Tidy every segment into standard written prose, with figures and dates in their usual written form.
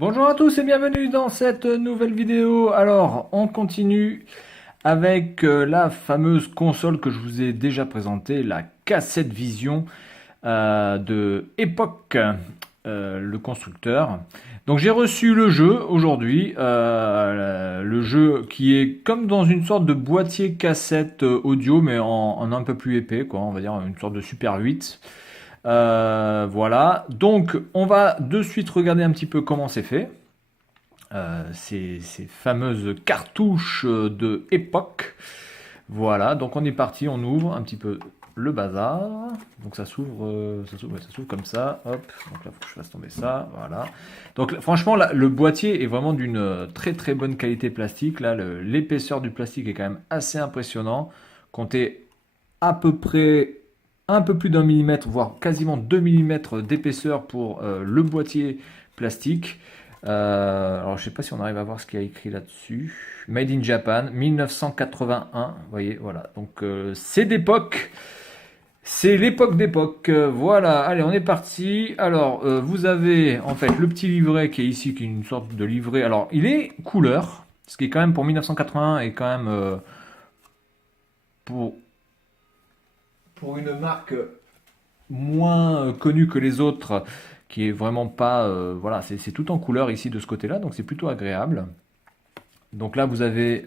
Bonjour à tous et bienvenue dans cette nouvelle vidéo. Alors, on continue avec la fameuse console que je vous ai déjà présentée, la cassette Vision de Epoch, le constructeur. Donc j'ai reçu le jeu aujourd'hui, le jeu qui est comme dans une sorte de boîtier cassette audio, mais en un peu plus épais, quoi, on va dire une sorte de Super 8. Voilà, donc on va de suite regarder un petit peu comment c'est fait. Ces fameuses cartouches de Epoch. Voilà, donc on est parti, on ouvre un petit peu le bazar. Donc ça s'ouvre, ouais, ça s'ouvre comme ça. Hop, donc là faut que je fasse tomber ça. Voilà. Donc franchement, là, le boîtier est vraiment d'une très très bonne qualité plastique. Là, l'épaisseur du plastique est quand même assez impressionnant. Comptez à peu près un peu plus d'1 millimètre, voire quasiment 2 millimètres d'épaisseur pour le boîtier plastique. Alors je sais pas si on arrive à voir ce qu'il y a écrit là-dessus. Made in Japan, 1981. Vous voyez, voilà. Donc c'est d'époque. C'est l'époque d'époque. Voilà. Allez, on est parti. Alors vous avez en fait le petit livret qui est ici, qui est une sorte de livret. Alors il est couleur, ce qui est quand même pour 1981 et quand même pour une marque moins connue que les autres, qui est vraiment pas, voilà, c'est tout en couleur ici de ce côté-là, donc c'est plutôt agréable. Donc là, vous avez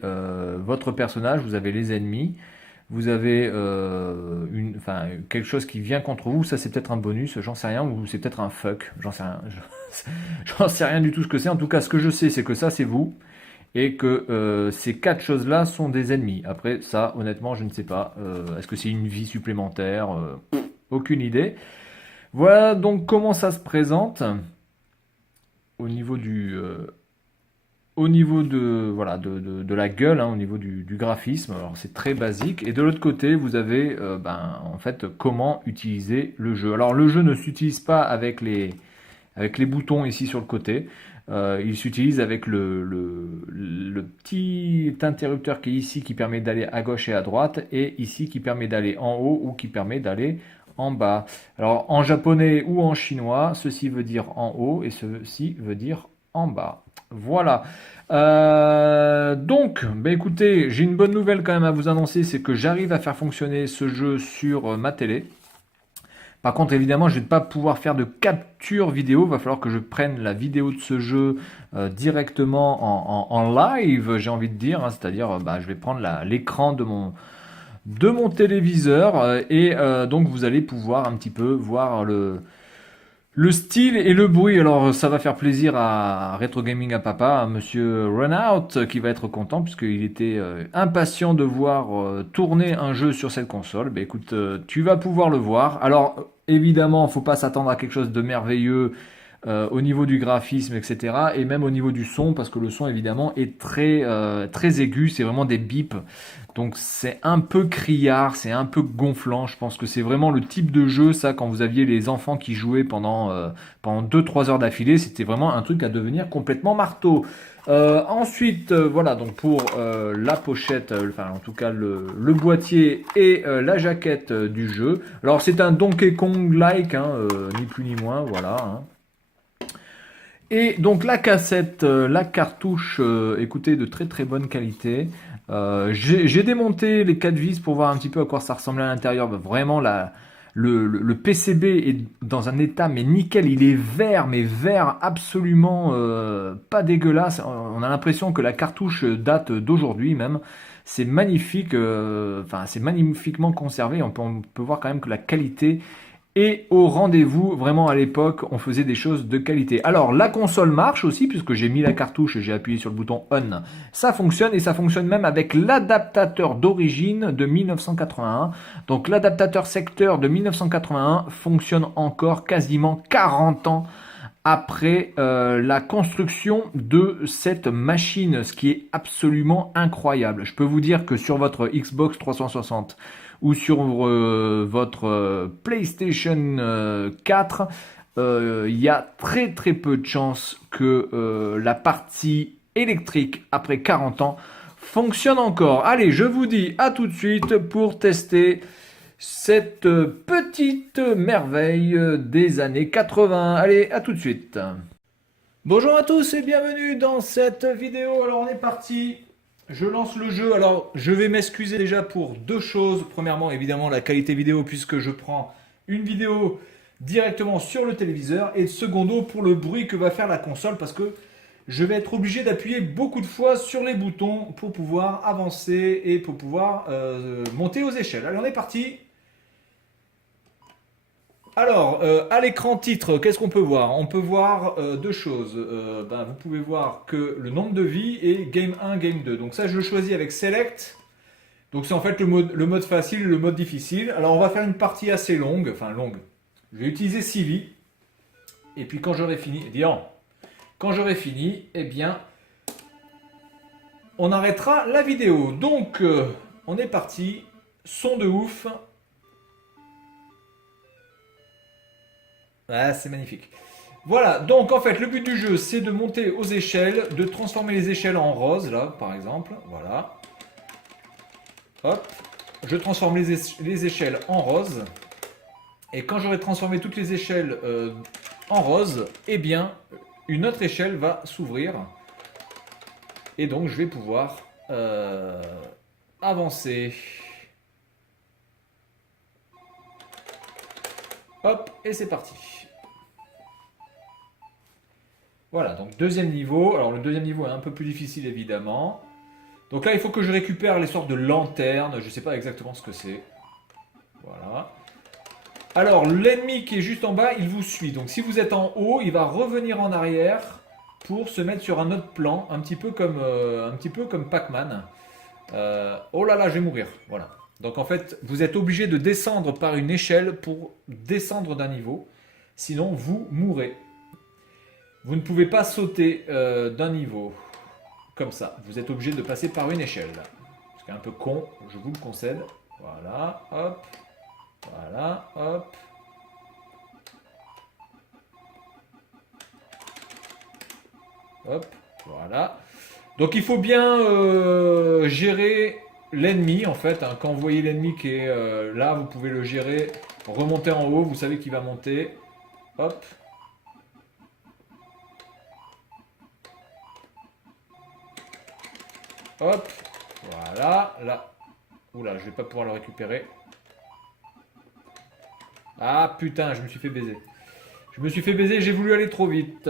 votre personnage, vous avez les ennemis, vous avez enfin, quelque chose qui vient contre vous. Ça, c'est peut-être un bonus, j'en sais rien, ou c'est peut-être un fuck, j'en sais rien. J'en sais rien du tout ce que c'est. En tout cas, ce que je sais, c'est que ça, c'est vous. Et que ces quatre choses-là sont des ennemis. Après, ça, honnêtement, je ne sais pas. Est-ce que c'est une vie supplémentaire? Aucune idée. Voilà donc comment ça se présente au niveau au niveau de, voilà, de la gueule, hein, au niveau du graphisme. Alors c'est très basique. Et de l'autre côté, vous avez en fait comment utiliser le jeu. Alors le jeu ne s'utilise pas avec les boutons ici sur le côté. Il s'utilise avec le petit interrupteur qui est ici, qui permet d'aller à gauche et à droite, et ici qui permet d'aller en haut ou qui permet d'aller en bas. Alors en japonais ou en chinois, ceci veut dire en haut et ceci veut dire en bas. Voilà. Donc, ben écoutez, j'ai une bonne nouvelle quand même à vous annoncer, c'est que j'arrive à faire fonctionner ce jeu sur ma télé. Par contre, évidemment, je ne vais pas pouvoir faire de capture vidéo. Il va falloir que je prenne la vidéo de ce jeu directement en live, j'ai envie de dire, hein. C'est-à-dire, je vais prendre l'écran de mon téléviseur et donc vous allez pouvoir un petit peu voir le style et le bruit. Alors ça va faire plaisir à Retro Gaming à Papa, à Monsieur Runout, qui va être content puisqu'il était impatient de voir tourner un jeu sur cette console. Ben écoute, tu vas pouvoir le voir. Alors évidemment, faut pas s'attendre à quelque chose de merveilleux au niveau du graphisme, etc. Et même au niveau du son, parce que le son évidemment est très aigu, c'est vraiment des bips. Donc c'est un peu criard, c'est un peu gonflant. Je pense que c'est vraiment le type de jeu, ça, quand vous aviez les enfants qui jouaient pendant 2-3 heures d'affilée, c'était vraiment un truc à devenir complètement marteau. Ensuite, voilà, donc pour la pochette, enfin en tout cas le boîtier et la jaquette du jeu. Alors c'est un Donkey Kong-like, hein, ni plus ni moins, voilà, hein. Et donc la cassette, la cartouche, écoutez, de très très bonne qualité. J'ai démonté les 4 vis pour voir un petit peu à quoi ça ressemblait à l'intérieur. Vraiment, le PCB est dans un état mais nickel. Il est vert, mais vert absolument pas dégueulasse. On a l'impression que la cartouche date d'aujourd'hui même. C'est magnifique, enfin c'est magnifiquement conservé. On peut voir quand même que la qualité et au rendez-vous. Vraiment, à l'époque, on faisait des choses de qualité. Alors, la console marche aussi, puisque j'ai mis la cartouche et j'ai appuyé sur le bouton On. Ça fonctionne, et ça fonctionne même avec l'adaptateur d'origine de 1981. Donc, l'adaptateur secteur de 1981 fonctionne encore quasiment 40 ans après la construction de cette machine, ce qui est absolument incroyable. Je peux vous dire que sur votre Xbox 360 ou sur votre PlayStation 4, il y a très très peu de chances que la partie électrique après 40 ans fonctionne encore. Allez, je vous dis à tout de suite pour tester cette petite merveille des années 80. Allez, à tout de suite. Bonjour à tous et bienvenue dans cette vidéo. Alors on est parti, je lance le jeu. Alors je vais m'excuser déjà pour deux choses. Premièrement, évidemment la qualité vidéo puisque je prends une vidéo directement sur le téléviseur. Et secondo pour le bruit que va faire la console parce que je vais être obligé d'appuyer beaucoup de fois sur les boutons pour pouvoir avancer et pour pouvoir monter aux échelles. Allez on est parti. Alors, à l'écran titre, qu'est-ce qu'on peut voir? On peut voir deux choses. Vous pouvez voir que le nombre de vies et Game 1, Game 2. Donc ça, je le choisis avec Select. Donc c'est en fait le mode facile et le mode difficile. Alors on va faire une partie assez longue, enfin longue. Je vais utiliser 6 vies. Et puis quand j'aurai fini, quand j'aurai fini, eh bien, on arrêtera la vidéo. Donc, on est parti. Son de ouf. Ah, c'est magnifique. Voilà, donc en fait, le but du jeu, c'est de monter aux échelles, de transformer les échelles en rose, là, par exemple. Voilà. Hop. Je transforme les échelles en rose. Et quand j'aurai transformé toutes les échelles en rose, eh bien, une autre échelle va s'ouvrir. Et donc, je vais pouvoir avancer. Hop, et c'est parti. Voilà, donc deuxième niveau. Alors le deuxième niveau est un peu plus difficile évidemment. Donc là, il faut que je récupère les sortes de lanternes. Je ne sais pas exactement ce que c'est. Voilà. Alors l'ennemi qui est juste en bas, il vous suit. Donc si vous êtes en haut, il va revenir en arrière pour se mettre sur un autre plan, un petit peu comme Pac-Man. Oh là là, je vais mourir. Voilà. Donc en fait, vous êtes obligé de descendre par une échelle pour descendre d'un niveau. Sinon, vous mourrez. Vous ne pouvez pas sauter d'un niveau comme ça. Vous êtes obligé de passer par une échelle. Ce qui est un peu con, je vous le concède. Voilà, hop. Voilà, hop. Hop, voilà. Donc il faut bien gérer l'ennemi en fait, hein. Quand vous voyez l'ennemi qui est là, vous pouvez le gérer. Remonter en haut, vous savez qu'il va monter. Hop. Hop. Voilà. Là. Oula, je vais pas pouvoir le récupérer. Ah putain, je me suis fait baiser. Je me suis fait baiser, j'ai voulu aller trop vite.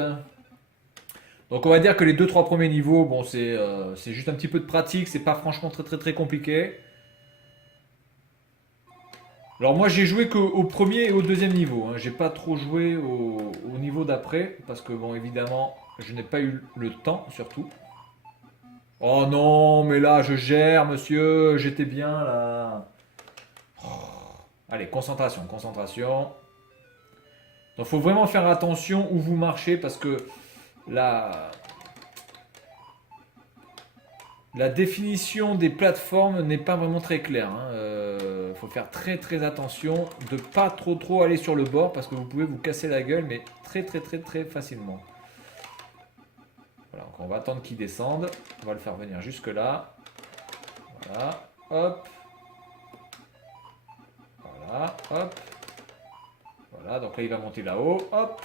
Donc on va dire que les deux trois premiers niveaux, bon c'est juste un petit peu de pratique, c'est pas franchement très très très compliqué. Alors moi j'ai joué qu'au premier et au deuxième niveau, hein. J'ai pas trop joué au niveau d'après, parce que bon évidemment je n'ai pas eu le temps surtout. Oh non, mais là je gère monsieur, j'étais bien là. Allez, concentration, concentration. Donc faut vraiment faire attention où vous marchez parce que la, la définition des plateformes n'est pas vraiment très claire, hein. Faut faire très très attention de pas trop aller sur le bord parce que vous pouvez vous casser la gueule mais très très très très facilement. Voilà, donc on va attendre qu'il descende. On va le faire venir jusque là. Voilà, hop. Voilà, hop. Voilà, donc là il va monter là-haut, hop.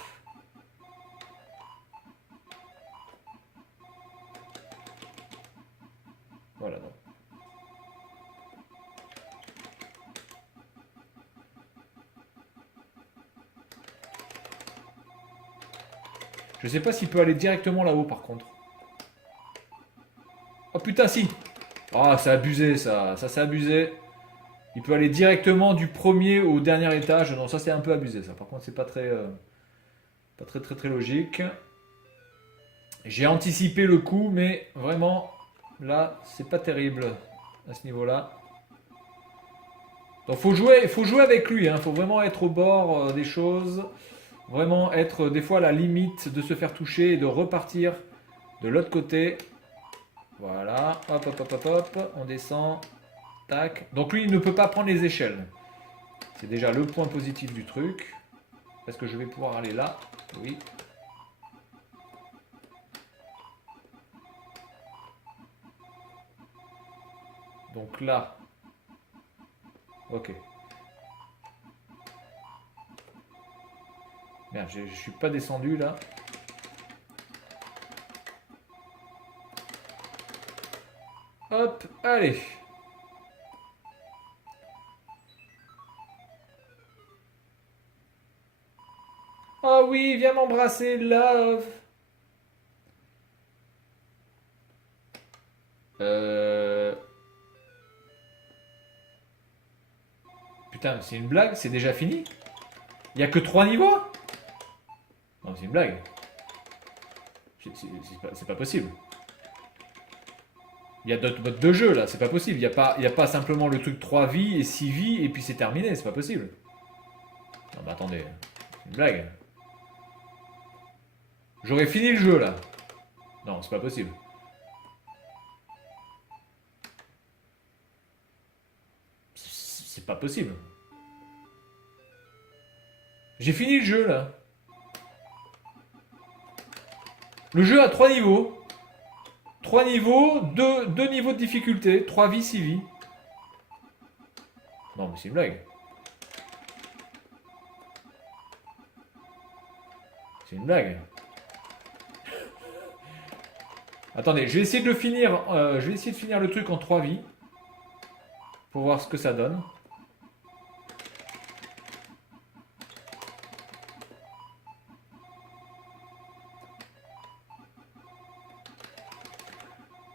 Voilà donc. Je sais pas s'il peut aller directement là-haut par contre. Oh putain si. Ah c'est abusé ça, ça c'est abusé. Il peut aller directement du premier au dernier étage. Non ça c'est un peu abusé ça. Par contre c'est pas très logique. J'ai anticipé le coup mais vraiment là c'est pas terrible à ce niveau-là. Donc faut jouer avec lui, hein. Faut vraiment être au bord des choses. Vraiment être des fois à la limite de se faire toucher et de repartir de l'autre côté. Voilà, hop, hop, hop, hop, hop, on descend, tac. Donc lui, il ne peut pas prendre les échelles. C'est déjà le point positif du truc. Est-ce que je vais pouvoir aller là? Oui. Donc là. Ok. Merde, je suis pas descendu là. Hop, allez. Oh oui, viens m'embrasser, love. Euh... Putain, c'est une blague, c'est déjà fini? Il y a que 3 niveaux? Non, c'est une blague. C'est pas possible. Il y a d'autres modes de jeu là, c'est pas possible. Il y a pas simplement le truc 3 vies et 6 vies et puis c'est terminé, c'est pas possible. Non, mais attendez, c'est une blague. J'aurais fini le jeu là. Non, c'est pas possible. C'est pas possible. J'ai fini le jeu là. Le jeu a 3 niveaux. 3 niveaux, 2 niveaux de difficulté, 3 vies, 6 vies. Non, mais c'est une blague. C'est une blague. Attendez, je vais essayer de le finir. Je vais essayer de finir le truc en 3 vies. Pour voir ce que ça donne.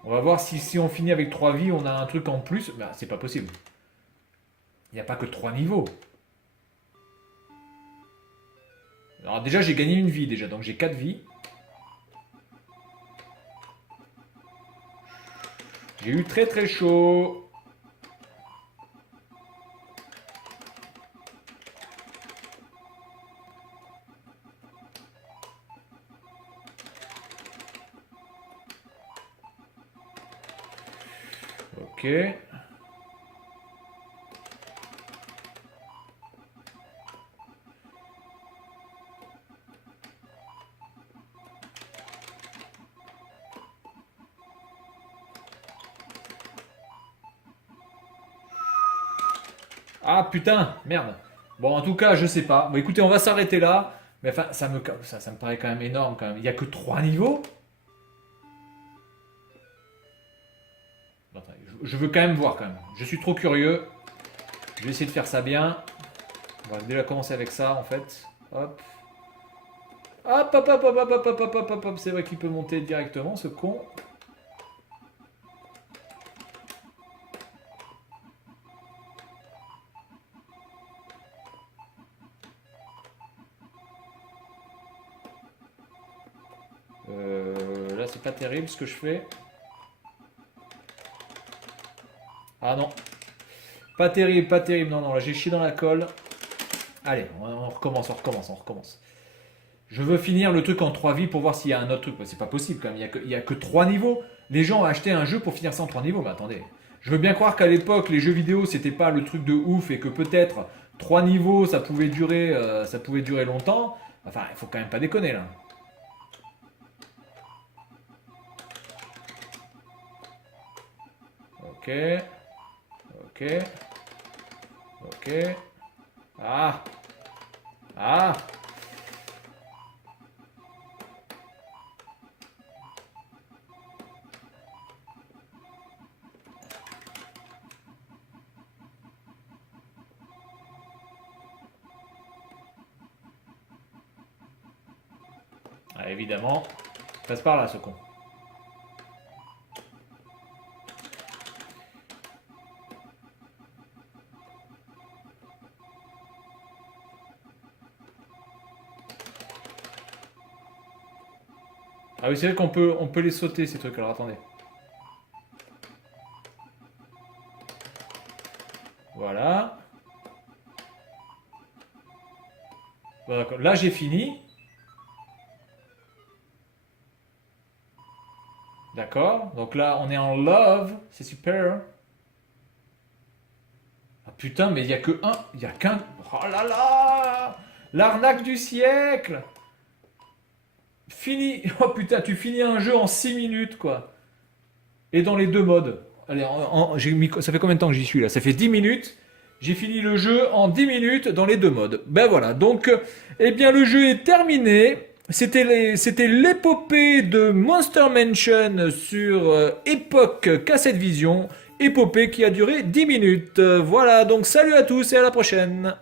On va voir si on finit avec 3 vies, on a un truc en plus. Ben, c'est pas possible. Il n'y a pas que 3 niveaux. Alors déjà, j'ai gagné une vie déjà, donc j'ai 4 vies. J'ai eu très très chaud. Ok. Ah putain, merde. Bon, en tout cas, je sais pas. Bon, écoutez, on va s'arrêter là. Mais enfin, ça me paraît quand même énorme quand même. Il n'y a que 3 niveaux. Bon, attendez, je veux quand même voir quand même. Je suis trop curieux. Je vais essayer de faire ça bien. On va déjà commencer avec ça en fait. Hop. Hop, hop, hop, hop, hop, hop, hop, hop, hop, hop, hop. C'est vrai qu'il peut monter directement, ce con. Là, c'est pas terrible ce que je fais. Ah non. Pas terrible, pas terrible. Non, non, là, j'ai chié dans la colle. Allez, on recommence, on recommence, on recommence. Je veux finir le truc en 3 vies pour voir s'il y a un autre truc. C'est pas possible quand même, il y a que 3 niveaux. Les gens ont acheté un jeu pour finir ça en 3 niveaux, mais attendez. Je veux bien croire qu'à l'époque, les jeux vidéo, c'était pas le truc de ouf et que peut-être 3 niveaux, ça pouvait durer longtemps. Enfin, il faut quand même pas déconner là. Ok. Ok. Ok. Ah. Ah. Ah, évidemment. Passe par là, ce con. Ah oui, c'est vrai on peut les sauter, ces trucs. Alors, attendez. Voilà. Bon, d'accord. Là, j'ai fini. D'accord. Donc là, on est en love. C'est super. Ah putain, mais il n'y a que un. Il n'y a qu'un. Oh là là. L'arnaque du siècle. Fini. Oh putain, tu finis un jeu en 6 minutes, quoi. Et dans les 2 modes. Allez, ça fait combien de temps que j'y suis là? Ça fait 10 minutes. J'ai fini le jeu en 10 minutes dans les 2 modes. Ben voilà, donc, eh bien, le jeu est terminé. C'était l'épopée de Monster Mansion sur Epoch Cassette Vision. Épopée qui a duré 10 minutes. Voilà, donc salut à tous et à la prochaine.